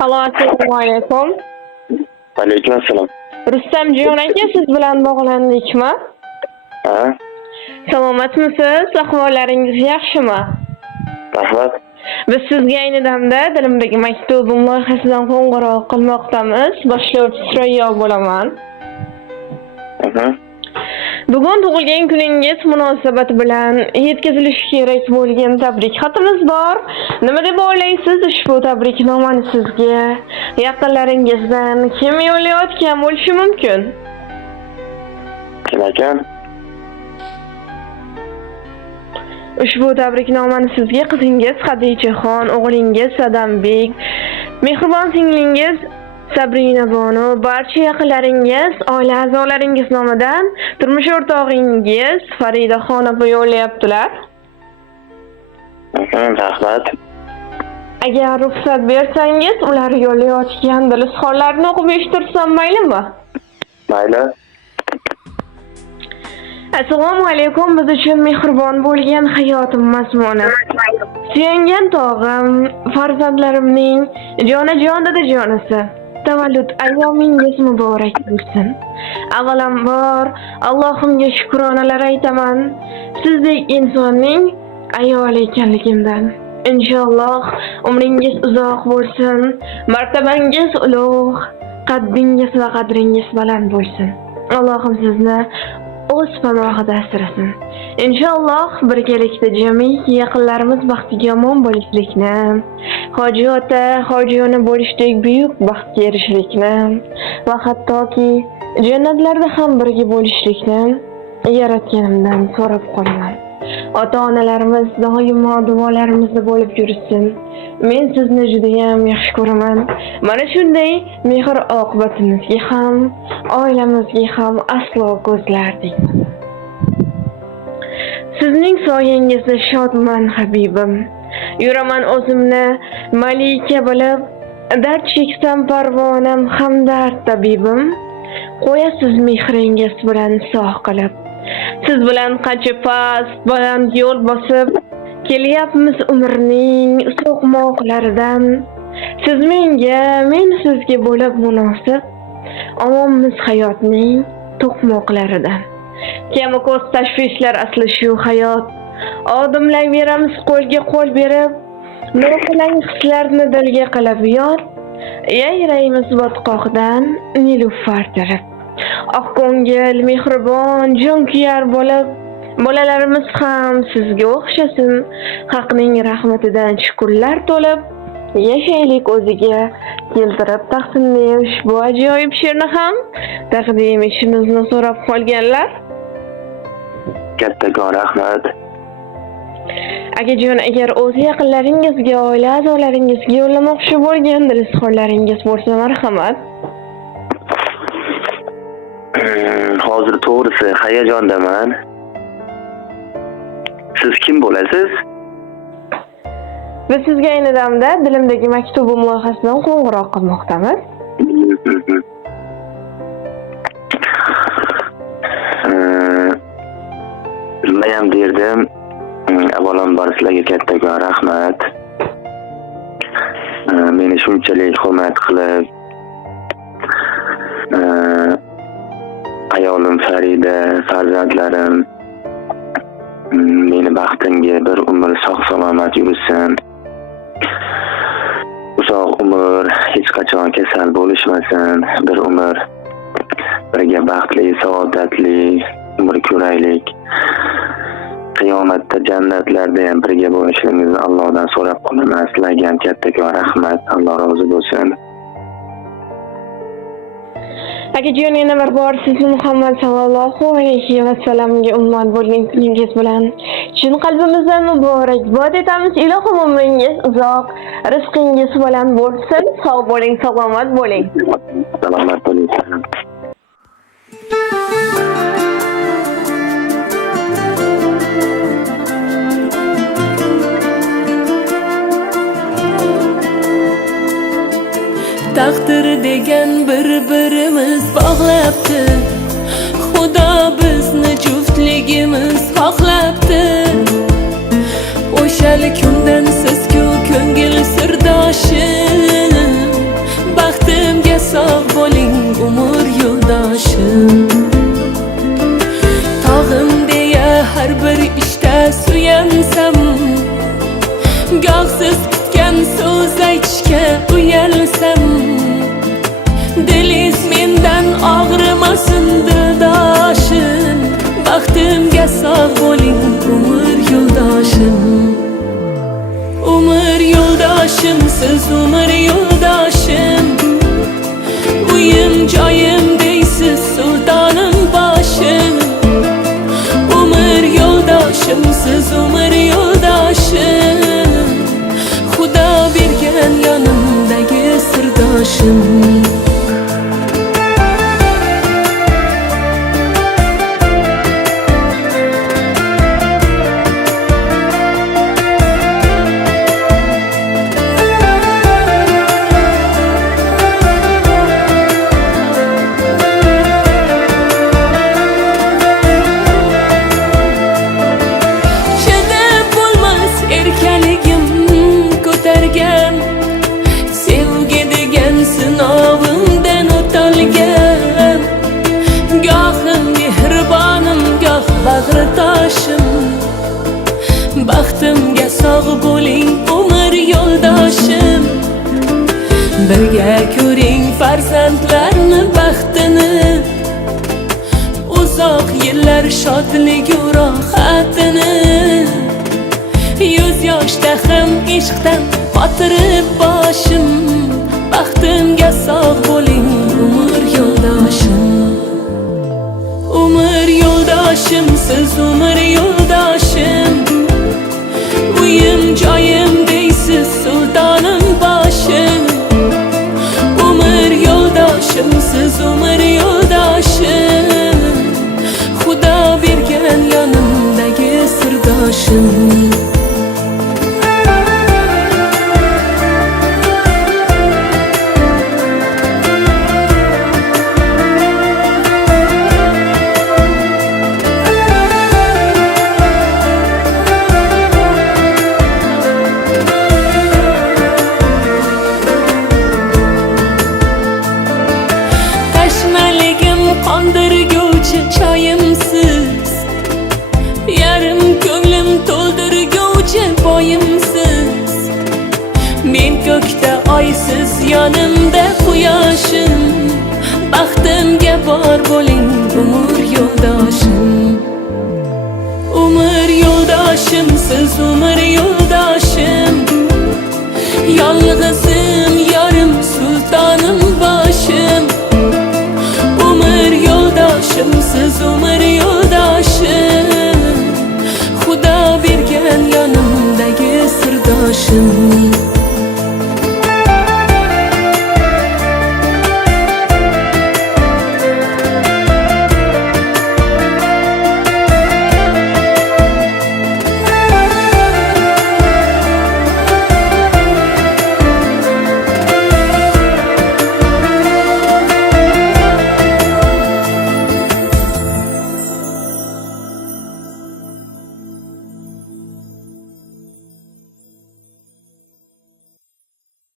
Assalomu alaykum. Alaykum assalom. Rustamjon aka, siz bilan bog'landikmi? Ha? Salomatmisiz? Ahvollaringiz yaxshimi? Rahmat. Biz sizga ayni damda dilimdagi maktubim loyihasidan qo'ng'iroq qilmoqdamiz. Boshlovchi Surayyo bo'laman. Bugun tug'ilgan kuningiz munosabati bilan yetkazilishi kerak bo'lgan tabrik xatimiz bor. Nima deb o'ylaysiz? Ushbu tabriknomani sizga yaqinlaringizdan kim yo'llayotgan bo'lishi mumkin? Kim ekan? Ushbu tabriknomani sizga qizingiz Xadichaxon, o'g'lingiz Sadambek, mehribon singlingiz Sabrina Bonu, barcha yaqinlaringiz, oila a'zolaringiz nomidan turmush o'rtog'ingiz Farida xonim yo'llayaptilar. Rahmat. Agar ruxsat bersangiz, ular yo'llayotgan dilizxonlarni o'qib eshittirsam maylimi? Mayli. Assalomu alaykum, biz uchun mehribon bo'lgan hayotim mazmuni. Suyangan tog'im, farzandlarimning jonajon dadajonisi. Tavallud ayyomingiz muborak bo'lsin. Avvalambor Allohimga shukronalar aytaman. Sizdek insonning ayoli ekanligimdan. Inshaalloh umringiz uzoq bo'lsin, martabangiz ulug', qaddingiz va qadringiz baland bo'lsin. Allohim sizni o'z panohida asrasin. Inshaalloh birgalikda jamiki yaqinlarimiz baxtiga omon bo'lishlikni, hoji ota, hoji ona bo'lishdek buyuk baxtga erishishlikni va hattoki jannatlarda ham birga bo'lishlikni yaratganimdan so'rab qolaman. Ota-onalarimiz doimo duolarimizda bo'lib yursin. Men sizni juda ham yaxshi ko'raman. Mana shunday mehr oqibatimizga ham, oilamizga ham aslo ko'zlardik. Sizning soyangizda shodman habibim. Yuraman o'zimni malika bilib, dard cheksam parvonam hamdard tabibim. Qo'yasiz mehringiz bilan sog' qilib. Siz bilan qancha past, baland yo'l bosib kelyapmiz umrning so'qmoqlaridan. Siz menga, men sizga bo'lib munosib, omonmiz hayotning to'qmoqlaridan. Kami ko'z tashvishlar asli shu hayot. Odimlayveramiz qo'lga qo'l berib, noqilang hislarni dilga qilib yod. Yayraymiz botqoqdan nilufar taraf. Oq ko'ngil, mehribon, jonkuyar bo'lib, bolalarimiz ham sizga o'xshasin. Haqning rahmatidan shukrlar to'lib, yashaylik o'ziga keltirib taqsimlaymiz ushbu ajoyib she'rni ham taqdim etishimizni so'rab qolganlar. Kattakon rahmat. Akajon, agar o'z yaqinlaringizga, oila a'zolaringizga yo'llamoqchi bo'lgan dilizxonlaringiz bo'lsa, marhamat. Hozir to'g'risi hayajondaman. Siz kim bo'lasiz? Biz sizga ayni damda dilimdagi maktubim loyihasidan qo'ng'iroq qilmoqdamiz. Nima ham derdim? Avvalambor sizlarga kattakon rahmat. Meni shunchalik hurmat qilib, ayolim Farida, farzandlarim meni baxtimga bir umr sog' salomat yursin. Uzoq umr, hech qachon kasal bo'lishmasin. Bir umr birga baxtli, saodatli umr ko'raylik. Qiyomatda jannatlarda ham birga bo'lishimizni Allohdan so'rab qolaman. Sizlarga ham kattakon rahmat. Alloh rozi bo'lsin. Akajon, yana bir bor sizni Muhammad sallallohu alayhi va sallamga ummat bo'lgan kuningiz bilan chin qalbimizdan muborakbod etamiz. Ilohim umringiz uzoq, rizqingiz bilan bo'lsin. Sog' bo'ling, salomat bo'ling. Salomat bo'ling. Taqdir degan bir-birimiz bog'labdi. Xudo bizni juftligimiz xohlabdi. O'shal kundan siz-ku ko'ngil sirdoshim. umr yo'ldoshim. Uyim joyim deysiz sultonim boshim. Umr yo'ldoshim, siz umr yo'ldoshim. Xudo bergan yonimdagi sirdoshim. Sevgi degan sinovimdan o'talgan. Gohim mehribonim, goh bag'ri toshim. Baxtimga sog' bo'ling umr yo'ldoshim. Birga ko'ring farzandlarni baxtini. Uzoq yillar shodligu rohatini. Yuz yoshda ham ishqdan qotirib boshim. Baxtimga sog' bo'ling umr yo'ldoshim. Umr yo'ldoshim, siz umr yo'ldoshim. Uyim joyim deysiz sultonim boshim. Umr yo'ldoshim, siz umr yo'ldoshim. Xudo bergan yonimdagi sirdoshim. Qondirguvchi choyimsiz, yarim ko'nglim to'ldirguvchi boyimsiz. Men ko'kda oysiz, yonimda quyoshim. Baxtimga bor bo'ling umr yo'ldoshim. Umr yo'ldoshim, siz umr yo'ldoshim. Yolg'izim yorim, sultonim boshim. Siz umr yo'ldoshim. Xudo bergan yonimdagi sirdoshim.